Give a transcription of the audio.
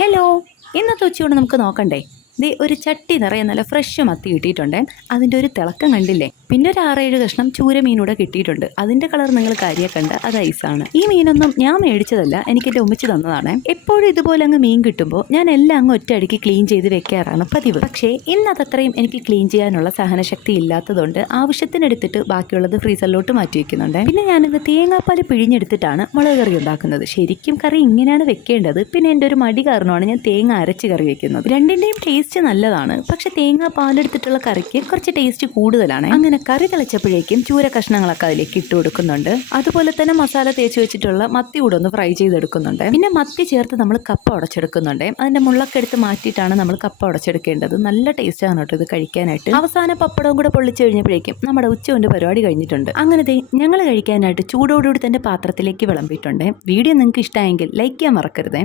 Hello ഇന്നത്തെ ഉച്ചയോടെ നമുക്ക് നോക്കണ്ടേ? ദേ ഒരു ചട്ടി നിറയെ നല്ല ഫ്രഷ് മത്തി കിട്ടിയിട്ടുണ്ട്. അതിന്റെ ഒരു തിളക്കം കണ്ടില്ലേ? പിന്നെ ഒരു ആറേഴ് കഷ്ണം ചൂരമീനൂടെ കിട്ടിയിട്ടുണ്ട്. അതിന്റെ കളർ നിങ്ങൾ കാര്യ കണ്ട് അത് ഐസാണ് ഈ മീനൊന്നും ഞാൻ മേടിച്ചതല്ല എനിക്ക് എന്റെ ഉമ്മച്ച് തന്നതാണ്. എപ്പോഴും ഇതുപോലെ അങ്ങ് മീൻ കിട്ടുമ്പോൾ ഞാൻ എല്ലാം അങ്ങ് ഒറ്റയടിക്ക് ക്ലീൻ ചെയ്ത് വെക്കാറാണ് പതിവ്. പക്ഷേ ഇന്ന് അതത്രയും എനിക്ക് ക്ലീൻ ചെയ്യാനുള്ള സഹനശക്തി ഇല്ലാത്തതുകൊണ്ട് ആവശ്യത്തിനെടുത്തിട്ട് ബാക്കിയുള്ളത് ഫ്രീസറിലോട്ട് മാറ്റി വെക്കുന്നുണ്ട്. പിന്നെ ഞാനിത് തേങ്ങാപ്പാൽ പിഴിഞ്ഞെടുത്തിട്ടാണ് മുളക് കറി ഉണ്ടാക്കുന്നത്. ശരിക്കും കറി ഇങ്ങനെയാണ് വെക്കേണ്ടത്. പിന്നെ എന്റെ ഒരു മടി കാരണമാണ് ഞാൻ തേങ്ങ അരച്ച് കറി വെക്കുന്നത്. രണ്ടിന്റെയും ടേസ്റ്റ് നല്ലതാണ്. പക്ഷെ തേങ്ങ പാലെടുത്തിട്ടുള്ള കറിക്ക് കുറച്ച് ടേസ്റ്റ് കൂടുതലാണ്. അങ്ങനെ കറി തിളച്ചപ്പോഴേക്കും ചൂര കഷ്ണങ്ങളൊക്കെ അതിലേക്ക് ഇട്ട് കൊടുക്കുന്നുണ്ട്. അതുപോലെ തന്നെ മസാല തേച്ച് വെച്ചിട്ടുള്ള മത്തി കൂടെ ഒന്ന് ഫ്രൈ ചെയ്തെടുക്കുന്നുണ്ട്. പിന്നെ മത്തി ചേർത്ത് നമ്മൾ കപ്പ ഉടച്ചെടുക്കുന്നുണ്ട്. അതിന്റെ മുള്ളൊക്കെ എടുത്ത് മാറ്റിയിട്ടാണ് നമ്മൾ കപ്പ ഉടച്ചെടുക്കേണ്ടത്. നല്ല ടേസ്റ്റ് ആണ് കേട്ടോ ഇത് കഴിക്കാനായിട്ട്. അവസാന പപ്പടവും കൂടെ പൊള്ളിച്ചു കഴിഞ്ഞപ്പോഴേക്കും നമ്മുടെ ഉച്ചകൊണ്ട് പരിപാടി കഴിഞ്ഞിട്ടുണ്ട്. അങ്ങനെ ഞങ്ങൾ കഴിക്കാനായിട്ട് ചൂടോടുകൂടി തന്നെ പാത്രത്തിലേക്ക് വിളമ്പിയിട്ടുണ്ട്. വീഡിയോ നിങ്ങൾക്ക് ഇഷ്ടമായെങ്കിൽ ലൈക്ക് ചെയ്യാൻ മറക്കരുതേ.